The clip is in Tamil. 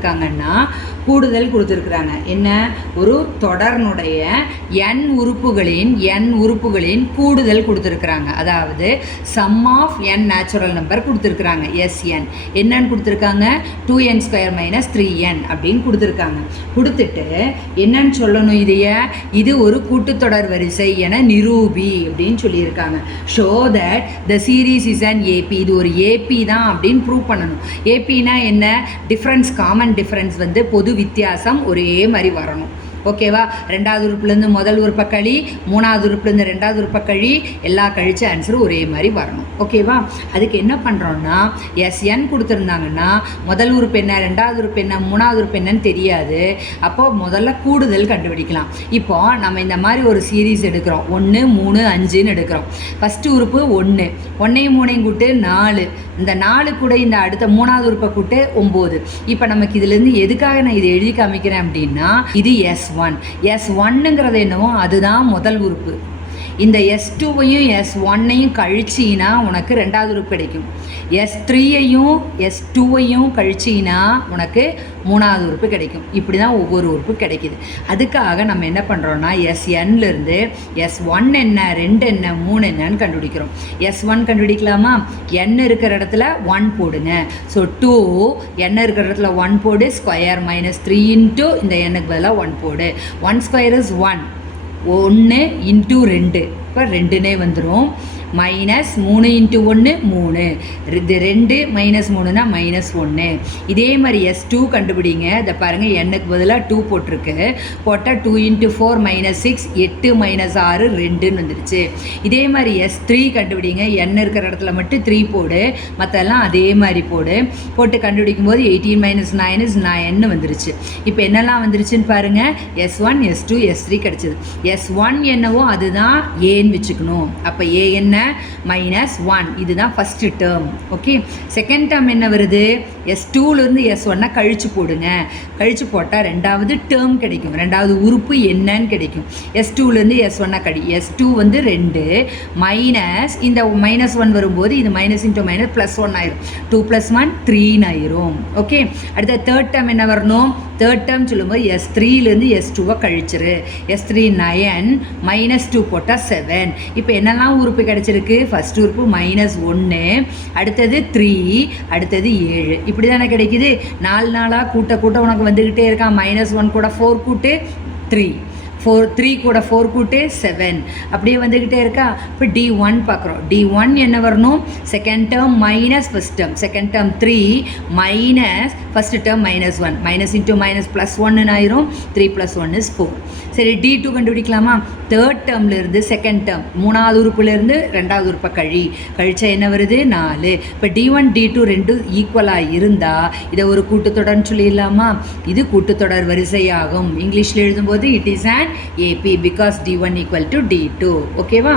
கொடுத்துருக்காங்கன்னா கூடுதல் கொடுத்துருக்குறாங்க. என்ன? ஒரு தொடர்னுடைய n உறுப்புகளின் கூடுதல் கொடுத்துருக்குறாங்க. அதாவது sum of n natural number கொடுத்துருக்குறாங்க. Sn என்னன்னு கொடுத்துருக்காங்க? 2n² - 3n அப்படின்னு கொடுத்துருக்காங்க. கொடுத்துட்டு என்னன்னு சொல்லணும்? இது ஒரு கூட்டுத்தொடர் வரிசை என நிரூபி அப்படின்னு சொல்லியிருக்காங்க. Show that the series is an AB. இது ஒரு ஏபி தான் அப்படின்னு ப்ரூவ் பண்ணணும். ஏபினா என்ன? டிஃப்ரென்ஸ், காமன் டிஃப்ரென்ஸ் வந்து பொது வித்தியாசம் ஒரே மாதிரி வரணும். ஓகேவா? ரெண்டாவது உறுப்புலேருந்து முதல் உறுப்பை கழி, மூணாவது உறுப்புலேருந்து ரெண்டாவது உறுப்பை கழி, எல்லா கழிச்ச ஆன்சரும் ஒரே மாதிரி வரணும். ஓகேவா? அதுக்கு என்ன பண்ணுறோன்னா, Sn கொடுத்துருந்தாங்கன்னா முதல் உறுப்பு என்ன, ரெண்டாவது உறுப்பு என்ன, மூணாவது உறுப்பு என்னன்னு தெரியாது. அப்போது முதல்ல கூடுதல் கண்டுபிடிக்கலாம். இப்போது நம்ம இந்த மாதிரி ஒரு சீரீஸ் எடுக்கிறோம். 1 3 5ன்னு எடுக்கிறோம். ஃபஸ்ட்டு உறுப்பு 1, 1ஐயும் 3ஐயும் கூட்டு 4, இந்த 4 கூட இந்த அடுத்த மூணாவது உறுப்பை கூட்டு 9. இப்போ நமக்கு இதுலேருந்து எதுக்காக நான் இதை எழுதி காமிக்கிறேன் அப்படின்னா, இது S1ங்கிறது என்னவோ அதுதான் முதல் உறுப்பு. இந்த S2ஐயும் S1ஐயும் கழிச்சின்னா உனக்கு ரெண்டாவது உறுப்பு கிடைக்கும். S3ஐயும் S2ஐயும் கழிச்சின்னா உனக்கு மூணாவது உறுப்பு கிடைக்கும். இப்படி தான் ஒவ்வொரு உறுப்பு கிடைக்கிது. அதுக்காக நம்ம என்ன பண்ணுறோன்னா, Snலேருந்து S1 என்ன, 2 என்ன, 3 என்னன்னு கண்டுபிடிக்கிறோம். S1 கண்டுபிடிக்கலாமா? n இருக்கிற இடத்துல 1 போடுங்க. ஸோ 2 n இருக்கிற இடத்துல 1 போடு, ஸ்கொயர் -3 இன்ட்டு இந்த n-க்கு பதிலாக 1 போடு. 1² இஸ் 1, 1 இன்ட்டு 2, இப்போ 2னே வந்துடும். -3 இன்ட்டு 1 3, இது 2 -3னா -1. இதே மாதிரி S2 கண்டுபிடிங்க. இதை பாருங்கள், n-க்கு பதிலாக 2 போட்டிருக்கு. போட்டால் 2 இன்ட்டு 4 -6, 8 -6 2ன்னு வந்துடுச்சு. இதே மாதிரி S3 கண்டுபிடிங்க. n இருக்கிற இடத்துல மட்டும் 3 போடு, மற்றெல்லாம் அதே மாதிரி போட்டு கண்டுபிடிக்கும் போது 18 - 9 is 9ன்னு வந்துருச்சு. இப்போ என்னெல்லாம் வந்துருச்சுன்னு பாருங்கள். S1 S2 S3 கிடச்சிது. S1 என்னவோ அதுதான் ஏன்னு வச்சுக்கணும். அப்போ ஏ என்ன? -1. இதுதான் first term. Okay, second term என்ன வருது? S2லேருந்து S1 கழிச்சு போடுங்க. கழிச்சு போட்டால் ரெண்டாவது டேர்ம் கிடைக்கும். ரெண்டாவது உறுப்பு என்னன்னு கிடைக்கும். S2லேருந்து S1 கழி, S2 வந்து 2 மைனஸ் இந்த -1 வரும்போது இது மைனஸ் இன்ட்டு மைனஸ் +1 ஆயிரும். 2 + 1 3 ஆயிரும். ஓகே, அடுத்த தேர்ட் டேர்ம் என்ன வரணும்? தேர்ட் டேர்ம் சொல்லும்போது S3லேருந்து S2 கழிச்சிரு. S3 9 -2 போட்டால் 7. இப்போ என்னெல்லாம் உறுப்பு கிடைச்சிருக்கு? ஃபஸ்ட் உறுப்பு -1, அடுத்தது 3, அடுத்தது 7. இப்படி தானே கிடைக்குது. 4 நாளாக கூட்ட உனக்கு வந்துக்கிட்டே இருக்கான். -1 கூட 4 கூட்டு 3, 3 கூட 4 கூட்டு 7, அப்படியே வந்துக்கிட்டே இருக்கா. இப்போ D1 பார்க்குறோம். D1 என்ன வரணும்? Second term minus first term. Second term 3 minus first term -1, minus into minus +1 ஆயிரும். 3 + 1 is 4. சரி, D2 கண்டுபிடிக்கலாமா? தேர்ட் டேர்ம்லேருந்து செகண்ட் டேர்ம், மூணாவது உறுப்புலேருந்து ரெண்டாவது உறுப்பை கழிச்சா என்ன வருது? 4. இப்போ D1 D2 ரெண்டும் ஈக்குவலாக இருந்தால் இதை ஒரு கூட்டுத்தொடர்னு சொல்லிடலாமா? இது கூட்டுத்தொடர் வரிசையாகும். இங்கிலீஷில் எழுதும்போது it is an AP because D1 = D2. ஓகேவா?